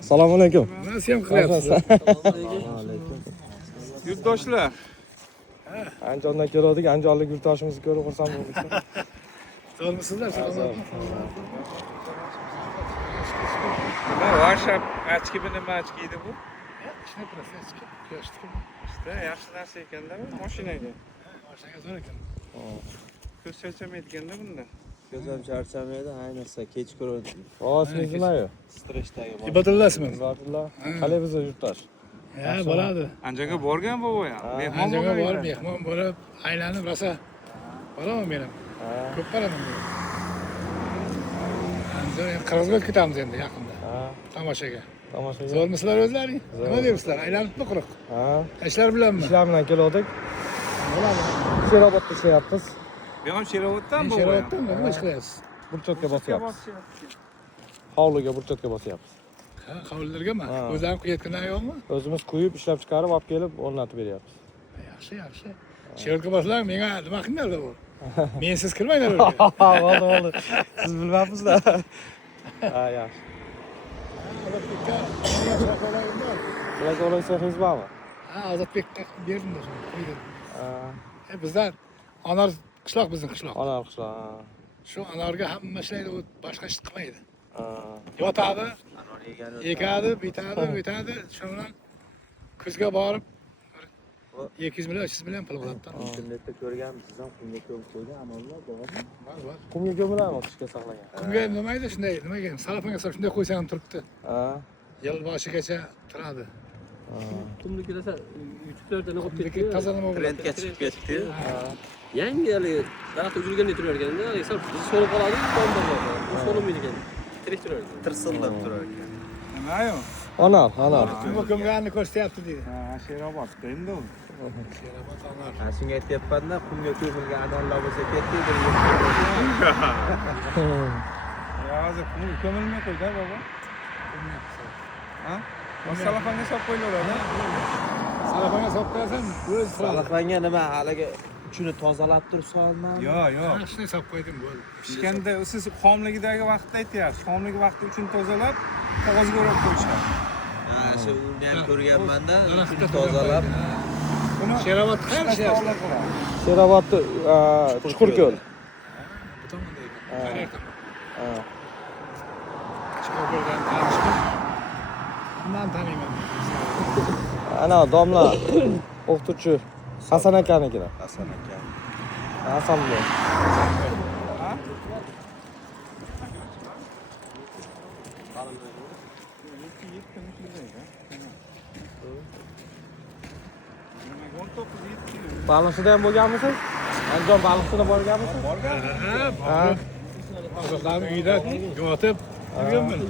Assalomu alaykum. Nasıl ham qilyapsiz? Yurtdoshlar. Andijondan keldik, andijonlik yurtdoshimizni ko'rib xursand bo'ldik. To'g'risizlar, salomat. Nima Varshab ochki nima ochki edi bu? Ishni professiya ko'rsatdim. İşte yaxshi narsa ekanda bu mashinaga. Mashinaga zo'r ekan. Ko'z charchamaydiganda bunda. Ko'zim charchamaydi, ayniqsa kechqurun Ismingiz nimayu? stressdagi Ibadullasizmi? Abdullah. Qalay bizni yurtdosh? Ha, bo'ladi. Anjaga borgan bobo ham. Mehmon Anjaga bo'lgan. borib, mehmon bo'lib, aylanib rosa boraman men ham. Ko'p boraman. Anjaga Qirg'izga ketamiz endi yaqinda. Tomoshaga. Tomoshaga. Zo'rmisizlar o'zlaring? Nima deyapsizlar? Aylanibmi quruq? Ishlar bilanmi? Ishlar bilan keldik. Sherobodda ishlayapmiz. Bu ham Sherovotdan bobo. Sherovotdan nima ish qilyapsiz? Burchakka bosyapmiz. Hovliga burchakka bosyapmiz. Ha, hovlilargami? O'zlaring quyayotgandan yo'qmi? O'zimiz quyib, ishlab chiqarib, olib kelib, o'rnatib beryapmiz. Yaxshi, yaxshi. Sherovotga borsalaring menga nima qilinglar bu? Mensiz kirmanglar o'rga. Bo'ldi. Siz bilmabsizlar. Ha, yaxshi. Sizlarga o'g'il sexingiz bormi? Ha, Ozodbekka berdim da shuni, qo'ydim. Bizlar Anor qishloq bizning qishloq. Ona qishloq. Shu anorga hamma ishlaydi, u boshqa ish qilmaydi. Yotadi, ekadi, bitadi, o'tadi. Shu bilan kuzga borib 200 million, 300 million pul bo'ladi. internetda ko'rganmisiz ham qumga ko'mib qo'ygan anorlar bormi? Bor. Qumga ko'miladi, qishga saqlagan. Qumga nima edi shunday, nimaga salafanga solib shunday qo'ysang ham turibdi. Yil boshigacha turadi. Qumni kelsa 3-4 dana qolib ketdi. Toza nima bo'ladi? Trendga chiqib ketdi. Yangi hali daraxt uzilganda turar ekanda, sal so'lib qoladi, bomba bo'ladi. Bu so'lmaydi ekan. Tirik turar ekan. Tirsillab turar ekan. Nimayu? Anar. Qumga ko'mganini ko'rsatyapti deydi. Ha, Sherovotda endi u. Sherobod anor. Ha, shunga aytyapman-da, qumga ko'milgan anorlar bo'lsa ketdi, bir Ya hozir ko'milmay qo'ydi bobo. Ha? Salafanga solib qo'yiladi. Salafanga solib qo'yasan, o'zi soladi. Salafanga nima haligi uchini tozalab turib solmam. Yo'q. Shunday solib qo'ydim bo'ldi. Pishganda siz xomligidagi vaqtda aytyapsiz. Xomligi vaqti uchun tozalab, qog'ozga o'rab qo'yishadi. Ha, shu uni ham ko'rganman-da, Daraxtda uchini tozalab. Buni Sherobod qayerda ishlayapsiz? Sherobodda Chuqurko'l. Bu tomonda ekan. Qayerda? Chuqurko'ldan tanishman. Bundan taniyman. Ana domla o'qituvchi Hasan akanikilar. Hasan aka. Hasan bu. Baliqchida ham bo'lganmisiz? Andijon baliqchida borganmisiz? Ha, ozodlarni uyida yotib yurganman.